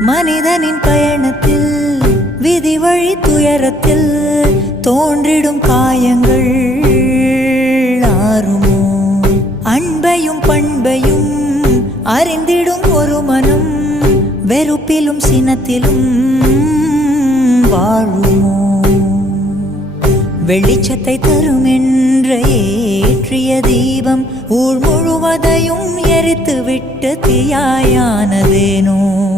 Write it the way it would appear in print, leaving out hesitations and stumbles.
மனிதனின் பயணத்தில் விதி வழி துயரத்தில் தோன்றிடும் காயங்கள் ஆறுமோ? அன்பையும் பண்பையும் அறிந்திடும் ஒரு மனம் வெறுப்பிலும் சினத்திலும் வாழுமோ? வெளிச்சத்தை தரும் என்ற ஏற்றிய தீபம் ஊர் முழுவதையும் எரித்து விட்டு தீயாயானதேனோ?